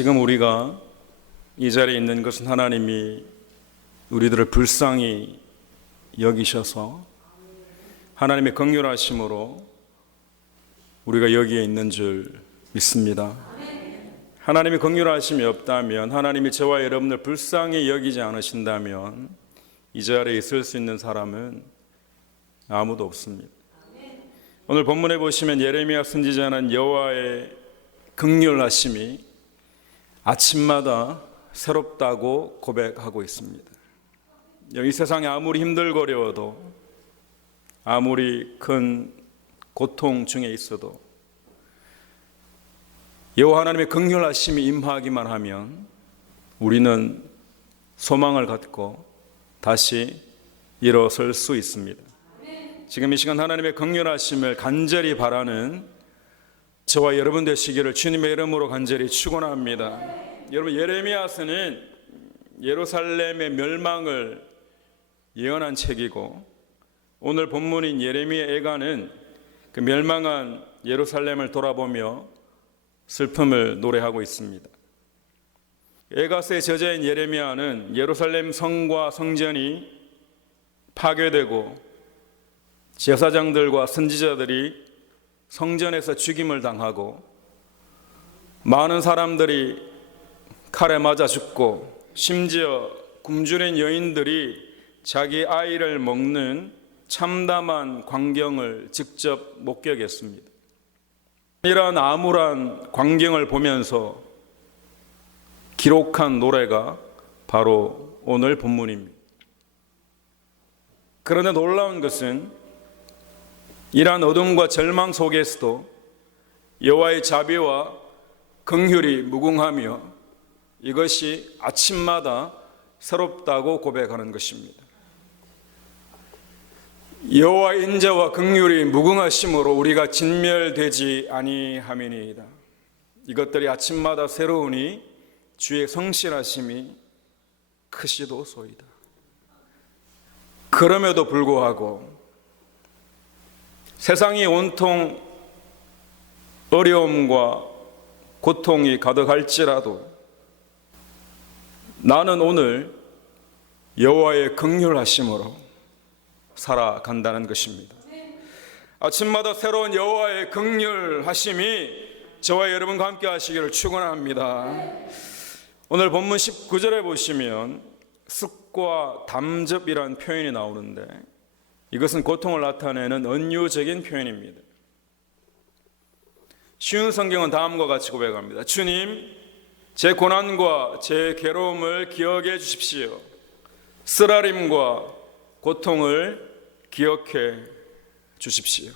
지금 우리가 이 자리에 있는 것은 하나님이 우리들을 불쌍히 여기셔서 하나님의 긍휼하심으로 우리가 여기에 있는 줄 믿습니다. 하나님의 긍휼하심이 없다면, 하나님이 저와 여러분을 불쌍히 여기지 않으신다면 이 자리에 있을 수 있는 사람은 아무도 없습니다. 오늘 본문에 보시면 예레미야 선지자는 여호와의 긍휼하심이 아침마다 새롭다고 고백하고 있습니다. 이 세상에 아무리 힘들고 어려워도, 아무리 큰 고통 중에 있어도 여호와 하나님의 긍휼하심이 임하기만 하면 우리는 소망을 갖고 다시 일어설 수 있습니다. 지금 이 시간 하나님의 긍휼하심을 간절히 바라는 저와 여러분 되시기를 주님의 이름으로 간절히 축원합니다. 여러분, 예레미야서는 예루살렘의 멸망을 예언한 책이고, 오늘 본문인 예레미야 애가는 그 멸망한 예루살렘을 돌아보며 슬픔을 노래하고 있습니다. 애가서의 저자인 예레미야는 예루살렘 성과 성전이 파괴되고 제사장들과 선지자들이 성전에서 죽임을 당하고 많은 사람들이 칼에 맞아 죽고 심지어 굶주린 여인들이 자기 아이를 먹는 참담한 광경을 직접 목격했습니다. 이러한 암울한 광경을 보면서 기록한 노래가 바로 오늘 본문입니다. 그런데 놀라운 것은 이러한 어둠과 절망 속에서도 여호와의 자비와 긍휼이 무궁하며 이것이 아침마다 새롭다고 고백하는 것입니다. 여호와의 인자와 긍휼이 무궁하심으로 우리가 진멸되지 아니함이니이다. 이것들이 아침마다 새로우니 주의 성실하심이 크시도소이다. 그럼에도 불구하고 세상이 온통 어려움과 고통이 가득할지라도 나는 오늘 여호와의 긍휼하심으로 살아간다는 것입니다. 아침마다 새로운 여호와의 긍휼하심이 저와 여러분과 함께 하시기를 축원합니다. 오늘 본문 19절에 보시면 습과 담접이라는 표현이 나오는데 이것은 고통을 나타내는 은유적인 표현입니다. 쉬운 성경은 다음과 같이 고백합니다. 주님, 제 고난과 제 괴로움을 기억해 주십시오. 쓰라림과 고통을 기억해 주십시오.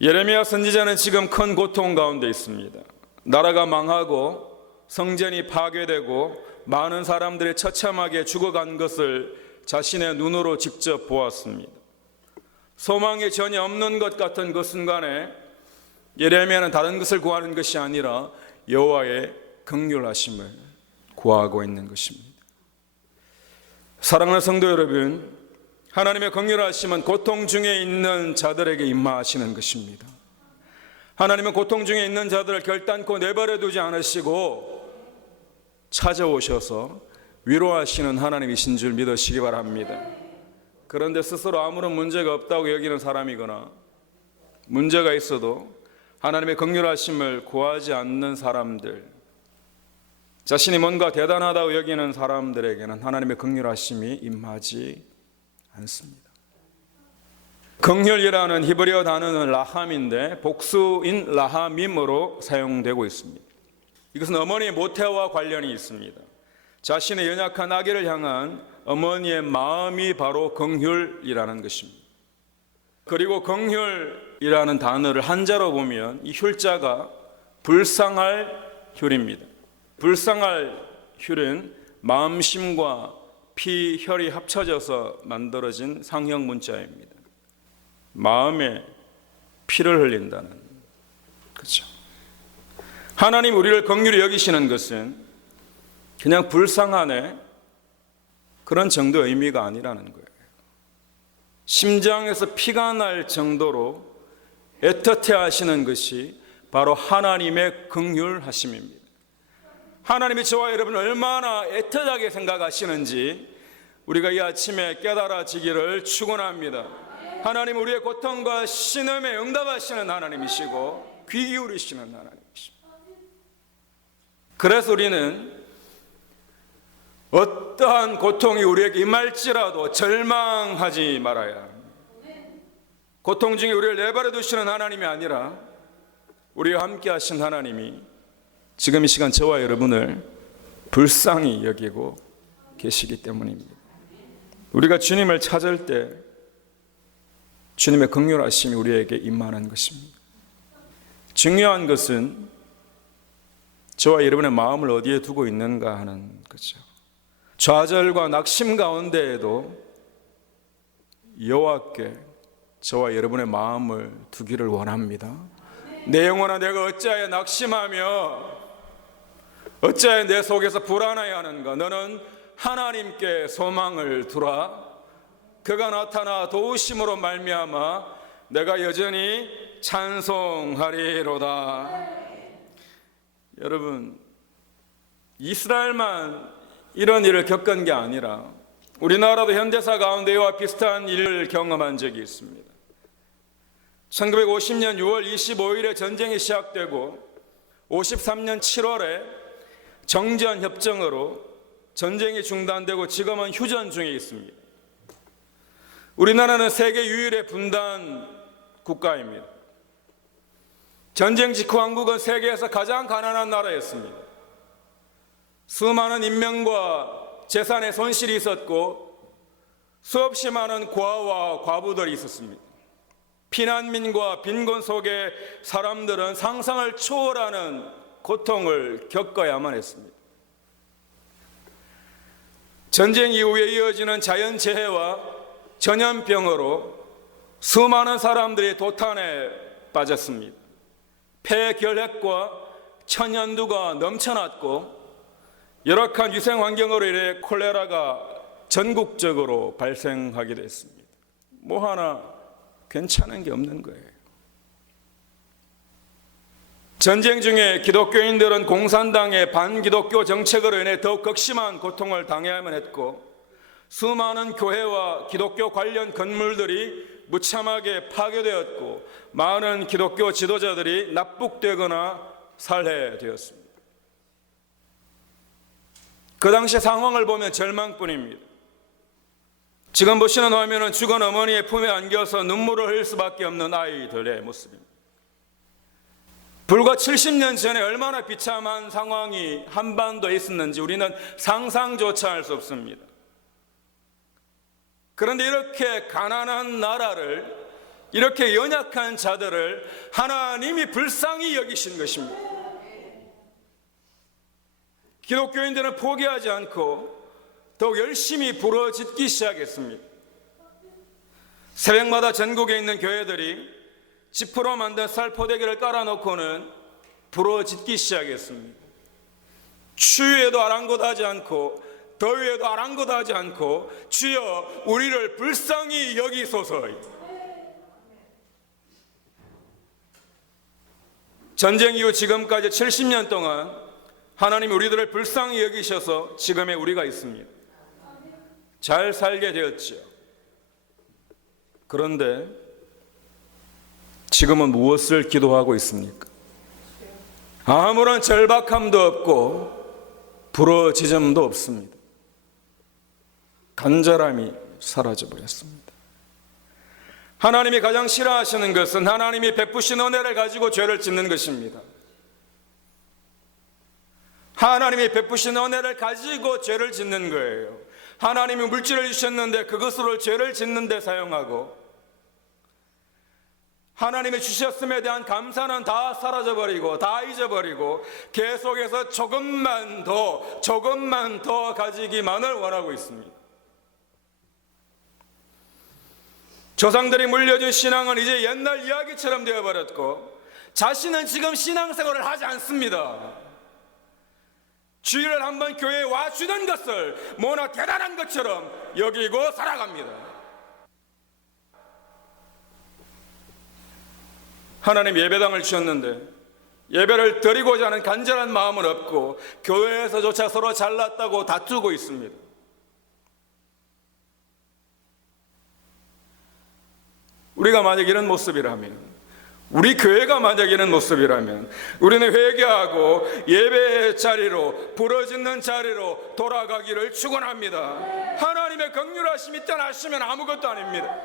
예레미야 선지자는 지금 큰 고통 가운데 있습니다. 나라가 망하고 성전이 파괴되고 많은 사람들이 처참하게 죽어간 것을 자신의 눈으로 직접 보았습니다. 소망이 전혀 없는 것 같은 그 순간에 예레미야는 다른 것을 구하는 것이 아니라 여호와의 긍휼하심을 구하고 있는 것입니다. 사랑하는 성도 여러분, 하나님의 긍휼하심은 고통 중에 있는 자들에게 임하시는 것입니다. 하나님은 고통 중에 있는 자들을 결단코 내버려 두지 않으시고 찾아오셔서 위로하시는 하나님이신 줄 믿으시기 바랍니다. 그런데 스스로 아무런 문제가 없다고 여기는 사람이거나 문제가 있어도 하나님의 긍휼하심을 구하지 않는 사람들, 자신이 뭔가 대단하다고 여기는 사람들에게는 하나님의 긍휼하심이 임하지 않습니다. 긍휼이라는 히브리어 단어는 라함인데 복수인 라하밈으로 사용되고 있습니다. 이것은 어머니의 모태와 관련이 있습니다. 자신의 연약한 아기를 향한 어머니의 마음이 바로 긍휼이라는 것입니다. 그리고 긍휼이라는 단어를 한자로 보면 이 휼자가 불쌍할 휼입니다. 불쌍할 휼은 마음심과 피, 혈이 합쳐져서 만들어진 상형 문자입니다. 마음에 피를 흘린다는, 그렇죠. 하나님 우리를 긍휼히 여기시는 것은 그냥 불쌍하네 그런 정도의 의미가 아니라는 거예요. 심장에서 피가 날 정도로 애틋해 하시는 것이 바로 하나님의 긍휼하심입니다. 하나님이 저와 여러분을 얼마나 애틋하게 생각하시는지 우리가 이 아침에 깨달아지기를 축원합니다. 하나님 우리의 고통과 신음에 응답하시는 하나님이시고 귀 기울이시는 하나님이십니다. 그래서 우리는 어떠한 고통이 우리에게 임할지라도 절망하지 말아야 합니다. 고통 중에 우리를 내버려 두시는 하나님이 아니라 우리와 함께 하신 하나님이 지금 이 시간 저와 여러분을 불쌍히 여기고 계시기 때문입니다. 우리가 주님을 찾을 때 주님의 긍휼하심이 우리에게 임하는 것입니다. 중요한 것은 저와 여러분의 마음을 어디에 두고 있는가 하는 거죠. 좌절과 낙심 가운데에도 여호와께 저와 여러분의 마음을 두기를 원합니다. 내 영혼아 내가 어찌하여 낙심하며 어찌하여 내 속에서 불안해하는가. 너는 하나님께 소망을 두라. 그가 나타나 도우심으로 말미암아 내가 여전히 찬송하리로다. 여러분, 이스라엘만 이런 일을 겪은 게 아니라 우리나라도 현대사 가운데 이와 비슷한 일을 경험한 적이 있습니다. 1950년 6월 25일에 전쟁이 시작되고 53년 7월에 정전협정으로 전쟁이 중단되고 지금은 휴전 중에 있습니다. 우리나라는 세계 유일의 분단 국가입니다. 전쟁 직후 한국은 세계에서 가장 가난한 나라였습니다. 수많은 인명과 재산의 손실이 있었고 수없이 많은 고아와 과부들이 있었습니다. 피난민과 빈곤 속에 사람들은 상상을 초월하는 고통을 겪어야만 했습니다. 전쟁 이후에 이어지는 자연재해와 전염병으로 수많은 사람들이 도탄에 빠졌습니다. 폐결핵과 천연두가 넘쳐났고 열악한 위생 환경으로 인해 콜레라가 전국적으로 발생하게 됐습니다. 뭐 하나 괜찮은 게 없는 거예요. 전쟁 중에 기독교인들은 공산당의 반기독교 정책으로 인해 더욱 극심한 고통을 당해야만 했고 수많은 교회와 기독교 관련 건물들이 무참하게 파괴되었고 많은 기독교 지도자들이 납북되거나 살해되었습니다. 그 당시 상황을 보면 절망뿐입니다. 지금 보시는 화면은 죽은 어머니의 품에 안겨서 눈물을 흘릴 수밖에 없는 아이들의 모습입니다. 불과 70년 전에 얼마나 비참한 상황이 한반도에 있었는지 우리는 상상조차 할 수 없습니다. 그런데 이렇게 가난한 나라를, 이렇게 연약한 자들을 하나님이 불쌍히 여기신 것입니다. 기독교인들은 포기하지 않고 더욱 열심히 부르짖기 시작했습니다. 새벽마다 전국에 있는 교회들이 지프로 만든 쌀포대기를 깔아놓고는 부르짖기 시작했습니다. 추위에도 아랑곳하지 않고 더위에도 아랑곳하지 않고 주여 우리를 불쌍히 여기소서. 전쟁 이후 지금까지 70년 동안 하나님이 우리들을 불쌍히 여기셔서 지금의 우리가 있습니다. 잘 살게 되었죠. 그런데 지금은 무엇을 기도하고 있습니까? 아무런 절박함도 없고 부러지점도 없습니다. 간절함이 사라져버렸습니다. 하나님이 가장 싫어하시는 것은 하나님이 베푸신 은혜를 가지고 죄를 짓는 것입니다. 하나님이 베푸신 은혜를 가지고 죄를 짓는 거예요. 하나님이 물질을 주셨는데 그것으로 죄를 짓는 데 사용하고 하나님이 주셨음에 대한 감사는 다 사라져버리고 다 잊어버리고 계속해서 조금만 더 가지기만을 원하고 있습니다. 조상들이 물려준 신앙은 이제 옛날 이야기처럼 되어버렸고 자신은 지금 신앙생활을 하지 않습니다. 주일을 한번 교회에 와주는 것을 뭐나 대단한 것처럼 여기고 살아갑니다. 하나님 예배당을 주셨는데 예배를 드리고자 하는 간절한 마음은 없고 교회에서조차 서로 잘났다고 다투고 있습니다. 우리가 만약 이런 모습이라면, 우리 교회가 만약 이런 모습이라면 우리는 회개하고 예배의 자리로, 부르짖는 자리로 돌아가기를 축원합니다. 하나님의 긍휼하심이 떠나시면 아무것도 아닙니다.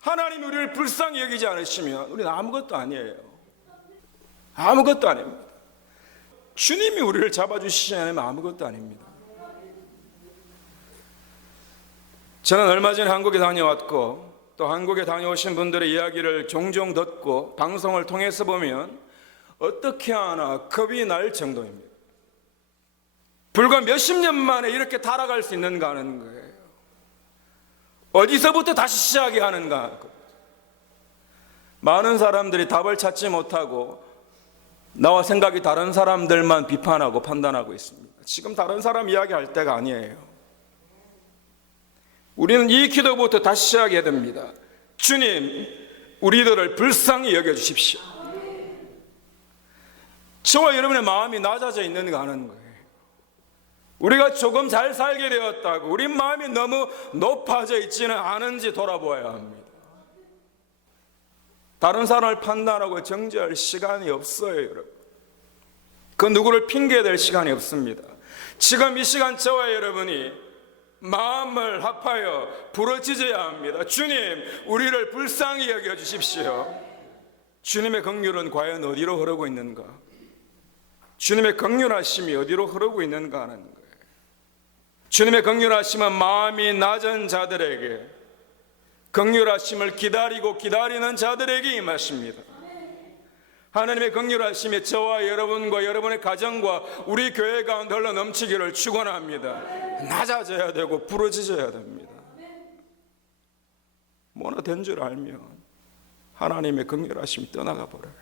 하나님이 우리를 불쌍히 여기지 않으시면 우리는 아무것도 아니에요. 아무것도 아닙니다. 주님이 우리를 잡아주시지 않으면 아무것도 아닙니다. 저는 얼마 전에 한국에 다녀왔고 또 한국에 다녀오신 분들의 이야기를 종종 듣고 방송을 통해서 보면 어떻게 하나 겁이 날 정도입니다. 불과 몇십 년 만에 이렇게 타락할 수 있는가 하는 거예요. 어디서부터 다시 시작이 하는가. 많은 사람들이 답을 찾지 못하고 나와 생각이 다른 사람들만 비판하고 판단하고 있습니다. 지금 다른 사람 이야기할 때가 아니에요. 우리는 이 기도부터 다시 시작해야 됩니다. 주님, 우리들을 불쌍히 여겨주십시오. 저와 여러분의 마음이 낮아져 있는가 하는 거예요. 우리가 조금 잘 살게 되었다고 우리 마음이 너무 높아져 있지는 않은지 돌아보아야 합니다. 다른 사람을 판단하고 정죄할 시간이 없어요, 여러분. 그 누구를 핑계댈 시간이 없습니다. 지금 이 시간 저와 여러분이 마음을 합하여 부르짖어야 합니다. 주님, 우리를 불쌍히 여겨주십시오. 주님의 긍휼은 과연 어디로 흐르고 있는가? 주님의 긍휼하심이 어디로 흐르고 있는가 하는 거예요. 주님의 긍휼하심은 마음이 낮은 자들에게, 긍휼하심을 기다리고 기다리는 자들에게 임하십니다. 하나님의 긍휼하심이 저와 여러분과 여러분의 가정과 우리 교회 가운데 흘러 넘치기를 축원합니다. 낮아져야 되고 부르짖어야 됩니다. 뭐나 된 줄 알면 하나님의 긍휼하심이 떠나가 버려요.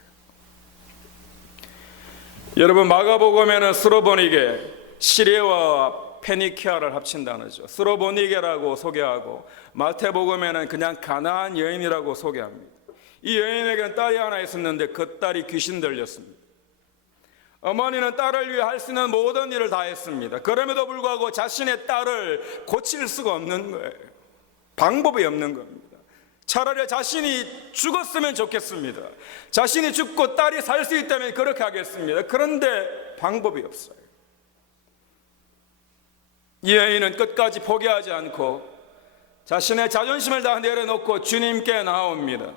여러분, 마가복음에는 스로보니게, 시리아와 페니키아를 합친 단어죠. 스로보니게라고 소개하고 마태복음에는 그냥 가나안 여인이라고 소개합니다. 이 여인에게는 딸이 하나 있었는데 그 딸이 귀신 들렸습니다. 어머니는 딸을 위해 할 수 있는 모든 일을 다 했습니다. 그럼에도 불구하고 자신의 딸을 고칠 수가 없는 거예요. 방법이 없는 겁니다. 차라리 자신이 죽었으면 좋겠습니다. 자신이 죽고 딸이 살 수 있다면 그렇게 하겠습니다. 그런데 방법이 없어요. 이 여인은 끝까지 포기하지 않고 자신의 자존심을 다 내려놓고 주님께 나옵니다.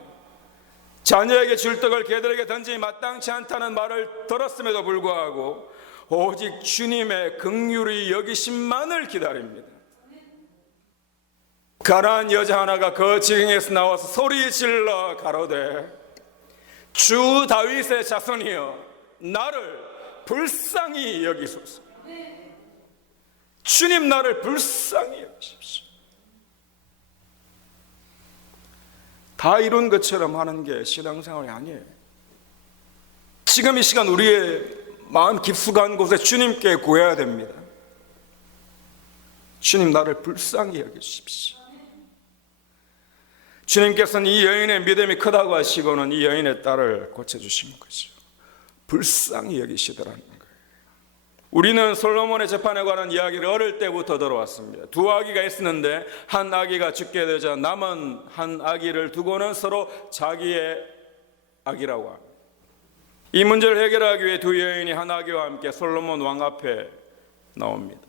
자녀에게 줄 떡을 개들에게 던지기 마땅치 않다는 말을 들었음에도 불구하고 오직 주님의 긍휼히 여기심만을 기다립니다. 가난한 여자 하나가 그 지경에서 나와서 소리 질러 가로되 주 다윗의 자손이여 나를 불쌍히 여기소서. 주님, 나를 불쌍히 여기십시오. 다 이룬 것처럼 하는 게 신앙생활이 아니에요. 지금 이 시간 우리의 마음 깊숙한 곳에 주님께 구해야 됩니다. 주님, 나를 불쌍히 여기십시오. 주님께서는 이 여인의 믿음이 크다고 하시고는 이 여인의 딸을 고쳐주신 거죠. 불쌍히 여기시더라는 거예요. 우리는 솔로몬의 재판에 관한 이야기를 어릴 때부터 들어왔습니다. 두 아기가 있었는데 한 아기가 죽게 되자 남은 한 아기를 두고는 서로 자기의 아기라고 합니다. 이 문제를 해결하기 위해 두 여인이 한 아기와 함께 솔로몬 왕 앞에 나옵니다.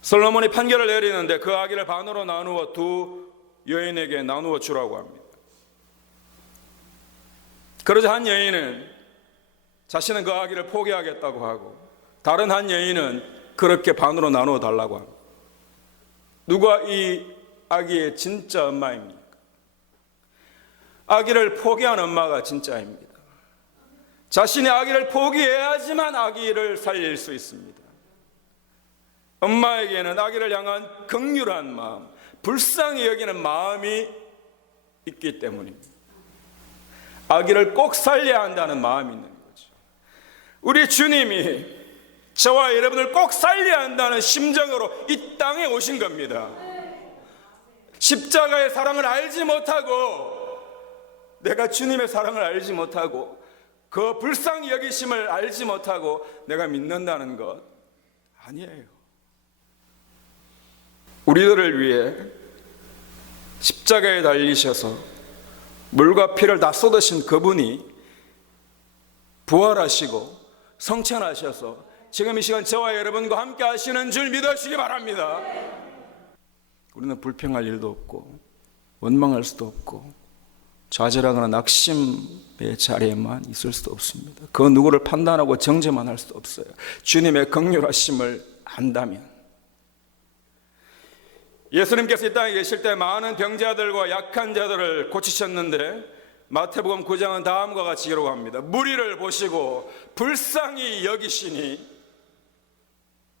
솔로몬이 판결을 내리는데 그 아기를 반으로 나누어 두 여인에게 나누어 주라고 합니다. 그러자 한 여인은 자신은 그 아기를 포기하겠다고 하고 다른 한 여인은 그렇게 반으로 나누어 달라고 합니다. 누가 이 아기의 진짜 엄마입니까? 아기를 포기한 엄마가 진짜입니다. 자신의 아기를 포기해야지만 아기를 살릴 수 있습니다. 엄마에게는 아기를 향한 긍휼한 마음, 불쌍히 여기는 마음이 있기 때문입니다. 아기를 꼭 살려야 한다는 마음이 있는 거죠. 우리 주님이 저와 여러분을 꼭 살려야 한다는 심정으로 이 땅에 오신 겁니다. 십자가의 사랑을 알지 못하고 내가 주님의 사랑을 알지 못하고 그 불쌍히 여기심을 알지 못하고 내가 믿는다는 것 아니에요. 우리들을 위해 십자가에 달리셔서 물과 피를 다 쏟으신 그분이 부활하시고 성천하셔서 지금 이 시간 저와 여러분과 함께 하시는 줄 믿으시기 바랍니다. 우리는 불평할 일도 없고 원망할 수도 없고 좌절하거나 낙심의 자리에만 있을 수도 없습니다. 그 누구를 판단하고 정죄만 할 수도 없어요. 주님의 긍휼하심을 안다면. 예수님께서 이 땅에 계실 때 많은 병자들과 약한 자들을 고치셨는데 마태복음 9장은 다음과 같이 기록합니다. 무리를 보시고 불쌍히 여기시니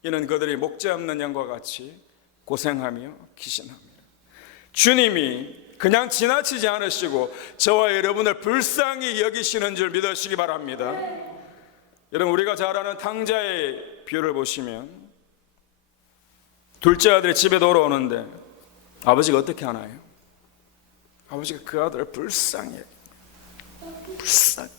이는 그들이 목재 없는 양과 같이 고생하며 기신합니다. 주님이 그냥 지나치지 않으시고 저와 여러분을 불쌍히 여기시는 줄 믿으시기 바랍니다. 여러분, 우리가 잘 아는 탕자의 비유를 보시면 둘째 아들이 집에 돌아오는데 아버지가 어떻게 하나요? 아버지가 그 아들을 불쌍히 여깁니다. 불쌍히.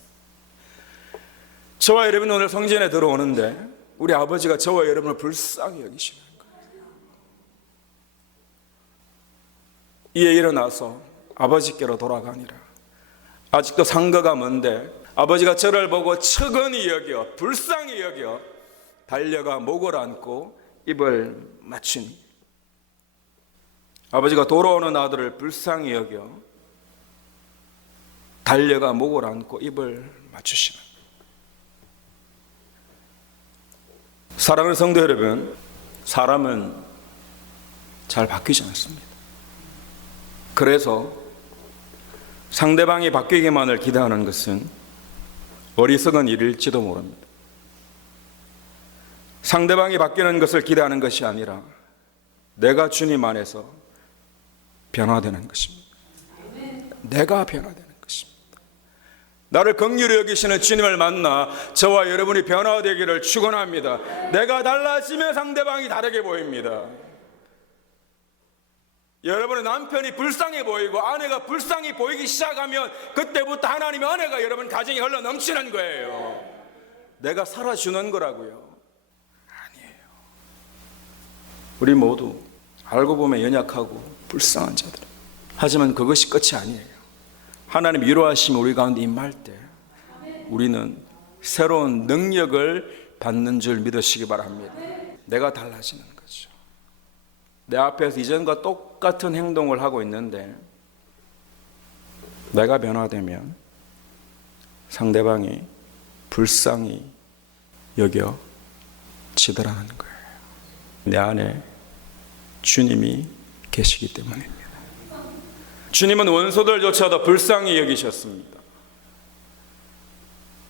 저와 여러분 오늘 성전에 들어오는데 우리 아버지가 저와 여러분을 불쌍히 여기시는 거예요. 이에 일어나서 아버지께로 돌아가니라. 아직도 상거가 먼데 아버지가 저를 보고 측은히 여겨 불쌍히 여겨 달려가 목을 안고 입을 맞추니 아버지가 돌아오는 아들을 불쌍히 여겨 달려가 목을 안고 입을 맞추시는. 사랑하는 성도 여러분, 사람은 잘 바뀌지 않습니다. 그래서 상대방이 바뀌기만을 기대하는 것은 어리석은 일일지도 모릅니다. 상대방이 바뀌는 것을 기대하는 것이 아니라 내가 주님 안에서 변화되는 것입니다. 내가 변화되는 것입니다. 나를 긍휼히 여기시는 주님을 만나 저와 여러분이 변화되기를 축원합니다. 내가 달라지면 상대방이 다르게 보입니다. 여러분의 남편이 불쌍해 보이고 아내가 불쌍히 보이기 시작하면 그때부터 하나님의 은혜가 여러분 가정에 흘러 넘치는 거예요. 내가 살아주는 거라고요. 아니에요. 우리 모두 알고 보면 연약하고 불쌍한 자들. 하지만 그것이 끝이 아니에요. 하나님 위로하심이 우리 가운데 임할 때 우리는 새로운 능력을 받는 줄 믿으시기 바랍니다. 내가 달라지는 거죠. 내 앞에서 이전과 똑같은 행동을 하고 있는데 내가 변화되면 상대방이 불쌍히 여겨지더라는 거예요. 내 안에 주님이 계시기 때문입니다. 주님은 원수들조차도 불쌍히 여기셨습니다.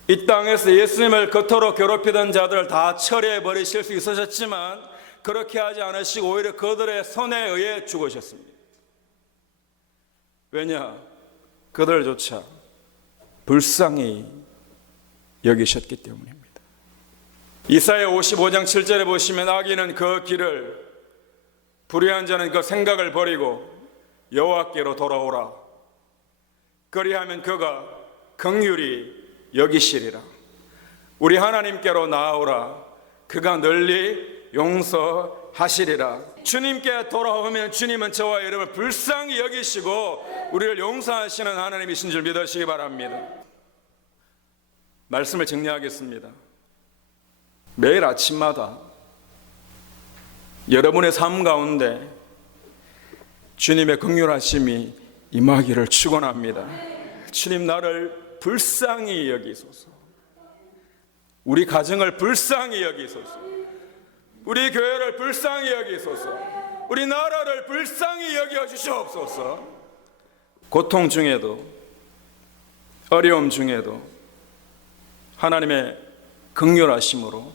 이 땅에서 예수님을 겉으로 괴롭히던 자들을 다 처리해 버리실 수 있으셨지만 그렇게 하지 않으시고 오히려 그들의 손에 의해 죽으셨습니다. 왜냐? 그들조차 불쌍히 여기셨기 때문입니다. 이사야 55장 7절에 보시면 악인은 그 길을, 불의한 자는 그 생각을 버리고 여호와께로 돌아오라. 그리하면 그가 긍휼히 여기시리라. 우리 하나님께로 나아오라. 그가 널리 용서하시리라. 주님께 돌아오면 주님은 저와 여러분을 불쌍히 여기시고 우리를 용서하시는 하나님이신 줄 믿으시기 바랍니다. 말씀을 정리하겠습니다. 매일 아침마다 여러분의 삶 가운데 주님의 긍휼하심이 임하기를 축원합니다. 주님, 나를 불쌍히 여기소서. 우리 가정을 불쌍히 여기소서. 우리 교회를 불쌍히 여기소서. 우리 나라를 불쌍히 여겨 주시옵소서. 고통 중에도 어려움 중에도 하나님의 긍휼하심으로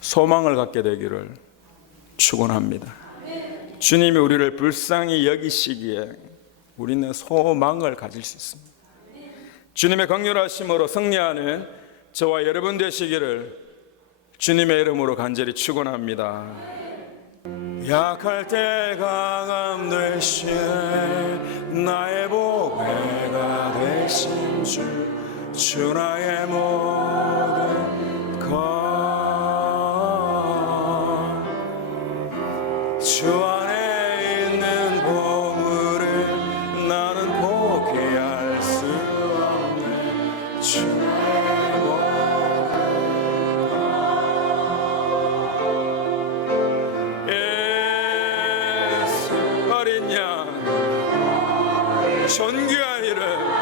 소망을 갖게 되기를 축원합니다. 주님이 우리를 불쌍히 여기시기에 우리는 소망을 가질 수 있습니다. 주님의 긍휼하심으로 승리하는 저와 여러분 되시기를 주님의 이름으로 간절히 축원합니다. 약할 때 강함 되시네 나의 보배가 되신 주 나의 모든 것주 안에 있는 보물을 나는 포기할 수 없네 주 나의 모든 예수 어린 양 존귀한 이름